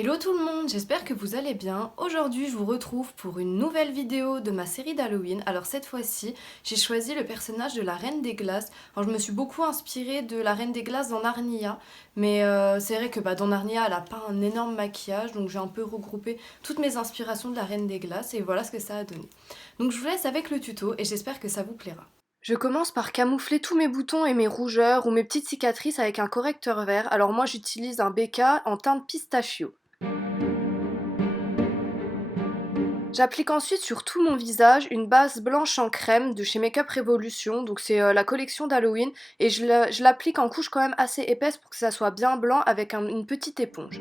Hello tout le monde, j'espère que vous allez bien. Aujourd'hui, je vous retrouve pour une nouvelle vidéo de ma série d'Halloween. Alors cette fois-ci, j'ai choisi le personnage de la Reine des Glaces. Alors je me suis beaucoup inspirée de la Reine des Glaces dans Narnia, mais c'est vrai que dans Narnia, elle a pas un énorme maquillage, donc j'ai un peu regroupé toutes mes inspirations de la Reine des Glaces et voilà ce que ça a donné. Donc je vous laisse avec le tuto et j'espère que ça vous plaira. Je commence par camoufler tous mes boutons et mes rougeurs ou mes petites cicatrices avec un correcteur vert. Alors moi j'utilise un BK en teinte pistachio. J'applique ensuite sur tout mon visage une base blanche en crème de chez Makeup Revolution, donc c'est la collection d'Halloween, et je l'applique en couche quand même assez épaisse pour que ça soit bien blanc avec une petite éponge.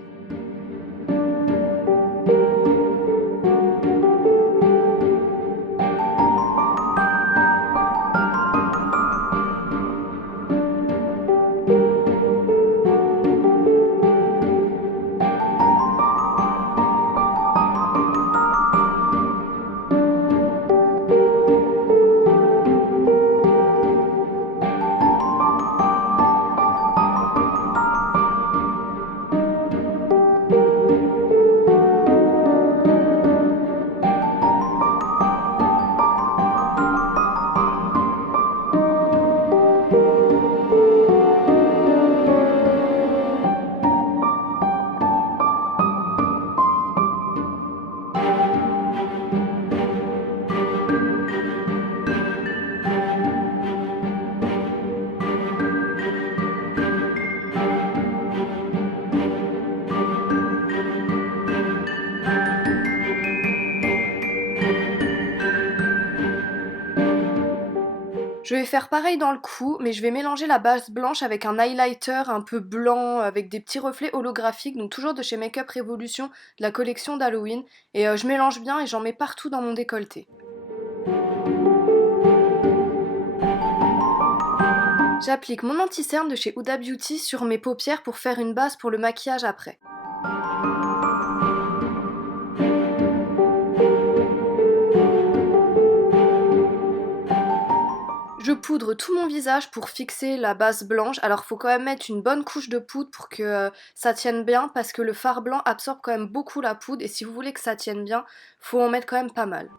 Je vais faire pareil dans le cou, mais je vais mélanger la base blanche avec un highlighter un peu blanc avec des petits reflets holographiques, donc toujours de chez Makeup Revolution, de la collection d'Halloween, et je mélange bien et j'en mets partout dans mon décolleté. J'applique mon anti-cerne de chez Huda Beauty sur mes paupières pour faire une base pour le maquillage après. Je poudre tout mon visage pour fixer la base blanche. Alors faut quand même mettre une bonne couche de poudre pour que ça tienne bien parce que le fard blanc absorbe quand même beaucoup la poudre et si vous voulez que ça tienne bien, faut en mettre quand même pas mal.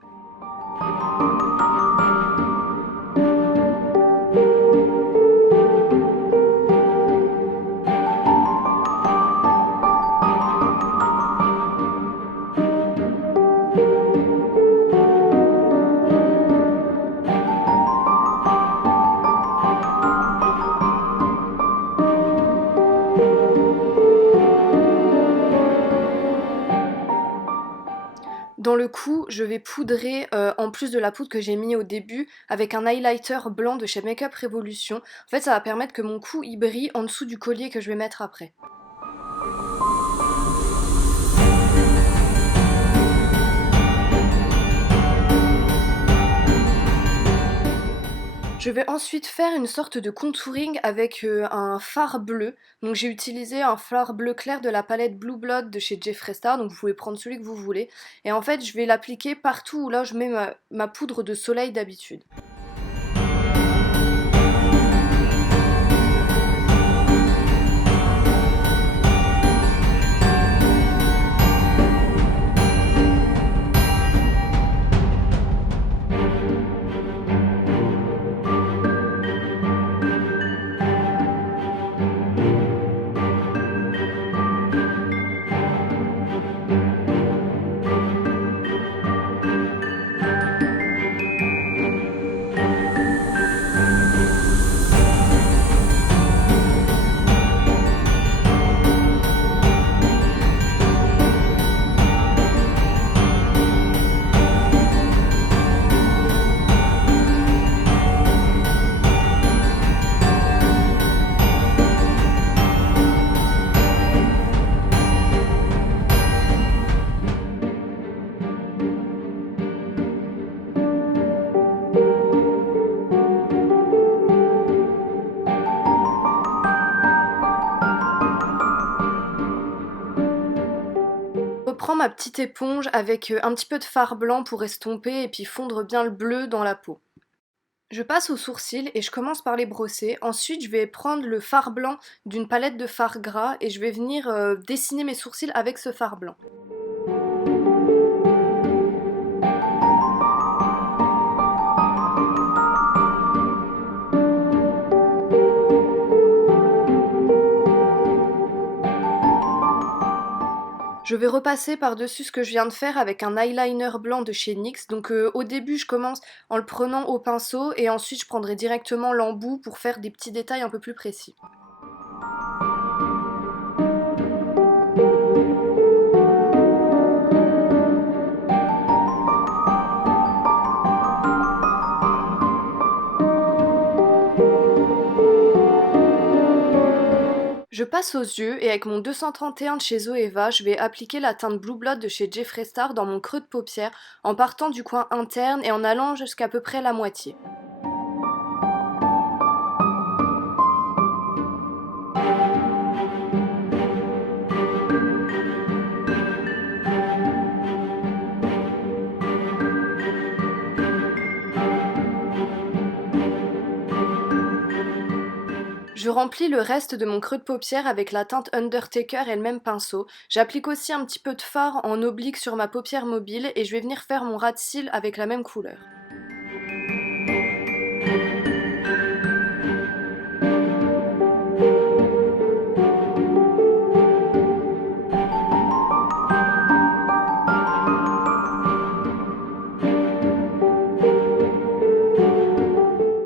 Dans le cou, je vais poudrer, en plus de la poudre que j'ai mis au début, avec un highlighter blanc de chez Makeup Revolution. En fait, ça va permettre que mon cou y brille en dessous du collier que je vais mettre après. Je vais ensuite faire une sorte de contouring avec un fard bleu. Donc j'ai utilisé un fard bleu clair de la palette Blue Blood de chez Jeffree Star, donc vous pouvez prendre celui que vous voulez. Et en fait je vais l'appliquer partout où là je mets ma poudre de soleil d'habitude. Je reprends ma petite éponge avec un petit peu de fard blanc pour estomper et puis fondre bien le bleu dans la peau. Je passe aux sourcils et je commence par les brosser. Ensuite, je vais prendre le fard blanc d'une palette de fard gras et je vais venir dessiner mes sourcils avec ce fard blanc. Je vais repasser par-dessus ce que je viens de faire avec un eyeliner blanc de chez NYX. Donc au début, je commence en le prenant au pinceau et ensuite je prendrai directement l'embout pour faire des petits détails un peu plus précis. Je passe aux yeux et avec mon 231 de chez Zoeva, je vais appliquer la teinte Blue Blood de chez Jeffree Star dans mon creux de paupière en partant du coin interne et en allant jusqu'à peu près la moitié. Je remplis le reste de mon creux de paupière avec la teinte Undertaker et le même pinceau. J'applique aussi un petit peu de fard en oblique sur ma paupière mobile et je vais venir faire mon ras de cils avec la même couleur.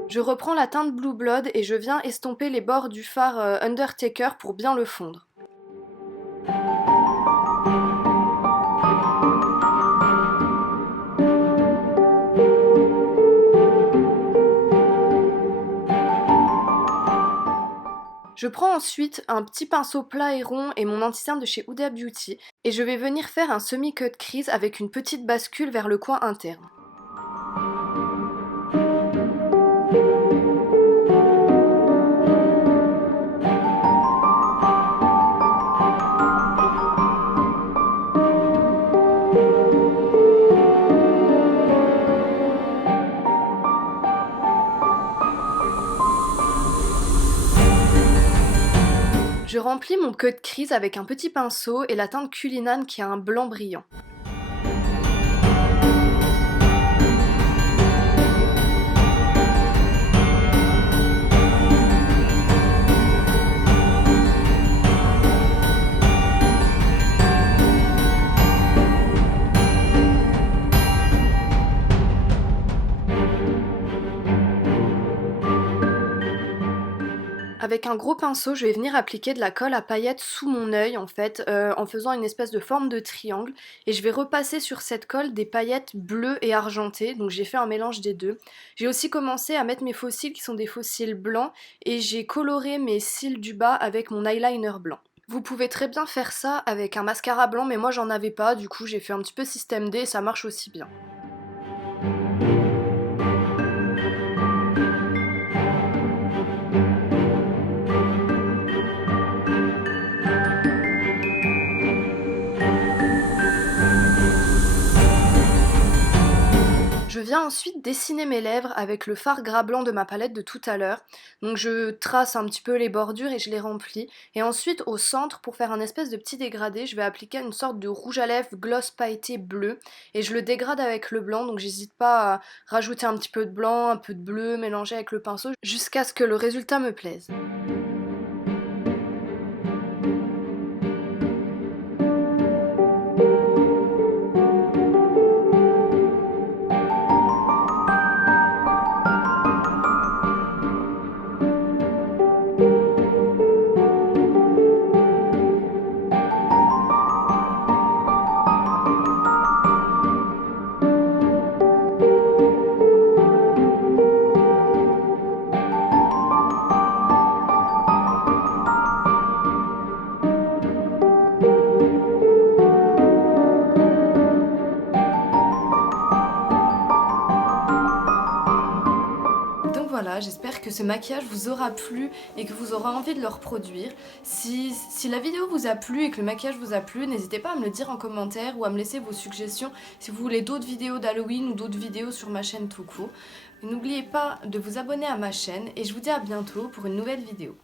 Je reprends la teinte Blue Blood et je viens estomper les bords du fard Undertaker pour bien le fondre. Je prends ensuite un petit pinceau plat et rond et mon anti-cerne de chez Huda Beauty et je vais venir faire un semi-cut crease avec une petite bascule vers le coin interne. Je remplis mon cut crease avec un petit pinceau et la teinte Cullinan qui a un blanc brillant. Avec un gros pinceau, je vais venir appliquer de la colle à paillettes sous mon œil en fait, en faisant une espèce de forme de triangle. Et je vais repasser sur cette colle des paillettes bleues et argentées, donc j'ai fait un mélange des deux. J'ai aussi commencé à mettre mes faux cils qui sont des faux cils blancs et j'ai coloré mes cils du bas avec mon eyeliner blanc. Vous pouvez très bien faire ça avec un mascara blanc, mais moi j'en avais pas, du coup j'ai fait un petit peu système D et ça marche aussi bien. Je viens ensuite dessiner mes lèvres avec le fard gras blanc de ma palette de tout à l'heure. Donc je trace un petit peu les bordures et je les remplis. Et ensuite au centre, pour faire un espèce de petit dégradé, je vais appliquer une sorte de rouge à lèvres gloss pailleté bleu. Et je le dégrade avec le blanc, donc j'hésite pas à rajouter un petit peu de blanc, un peu de bleu, mélanger avec le pinceau, jusqu'à ce que le résultat me plaise. Donc voilà, j'espère que ce maquillage vous aura plu et que vous aurez envie de le reproduire. Si la vidéo vous a plu et que le maquillage vous a plu, n'hésitez pas à me le dire en commentaire ou à me laisser vos suggestions si vous voulez d'autres vidéos d'Halloween ou d'autres vidéos sur ma chaîne tout court. N'oubliez pas de vous abonner à ma chaîne et je vous dis à bientôt pour une nouvelle vidéo.